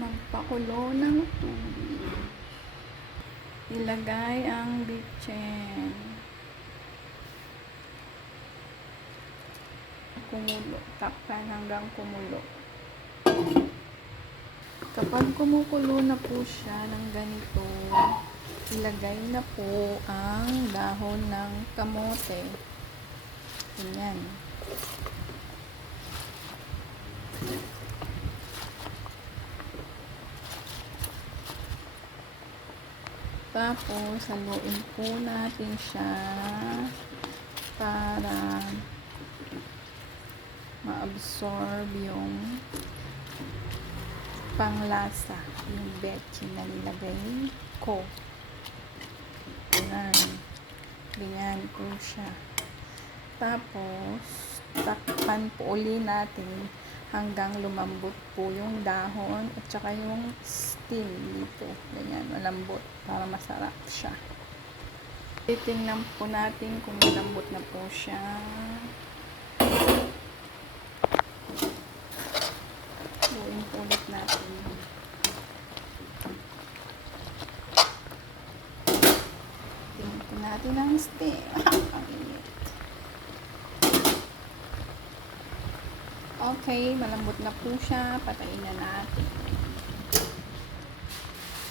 Magpakulo ng tubig. Ilagay ang bitchin. Kumulo. Takpan hanggang kumulo. Kapag kumukulo na po siya ng ganito, ilagay na po ang dahon ng kamote. Ganyan. Tapos, haluin po natin siya para ma-absorb yung panglasa, yung betchin na nilagay ko. Ganyan po siya. Tapos, takpan po uli natin hanggang lumambot po yung dahon at saka yung stem dito. Ganyan, malambot para masarap siya. Titingnan po natin kung malambot na po siya. Luin po ulit natin. Tingnan po natin ang stem. Ang init. Okay, malambot na po siya. Patayin na natin.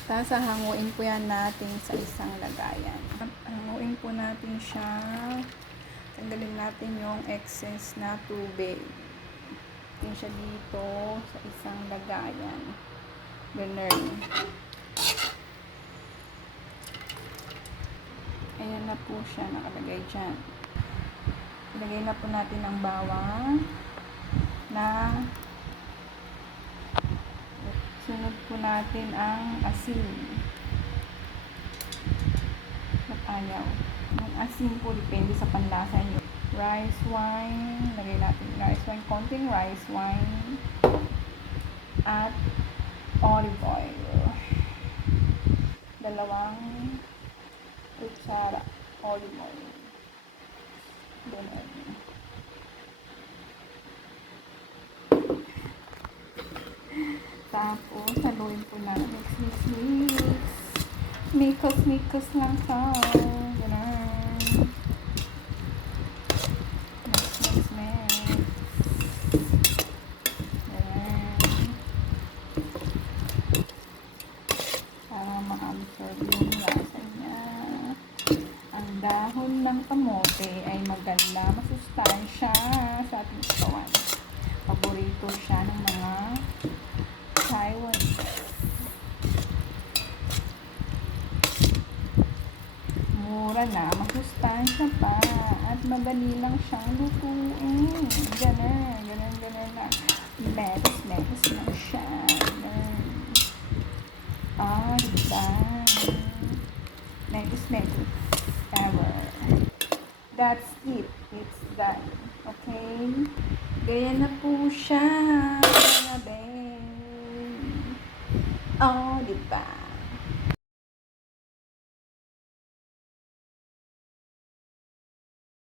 Tapos hanguin po yan natin sa isang lagayan. Hanguin po natin siya. Tanggalin natin yung excess na tubig. Natin siya dito sa isang lagayan. Ganun. Ayan na po siya nakalagay dyan. Ilagay na po natin ang bawang na sunod po natin ang asin. Ba't ayaw? Yung asin po depende sa panlasa nyo. Rice wine, lagay natin rice wine, konting rice wine at olive oil. 2 kutsara olive oil. Ganun. Tapos, haluin po natin. Mix lang to. Ganun. Mix. Ganun. Para ma-absorb yung lasa niya. Ang dahon ng kamote ay maganda, masustansya sa ating katawan. Paborito siya ng mga Taiwanese. Mura na, masustansya pa, at madali lang siyang lutuin. Ganun lang. Metis lang siya. Ganun. Diba? Metis. Ever. That's it. It's done. Okay? Gaya na po siya.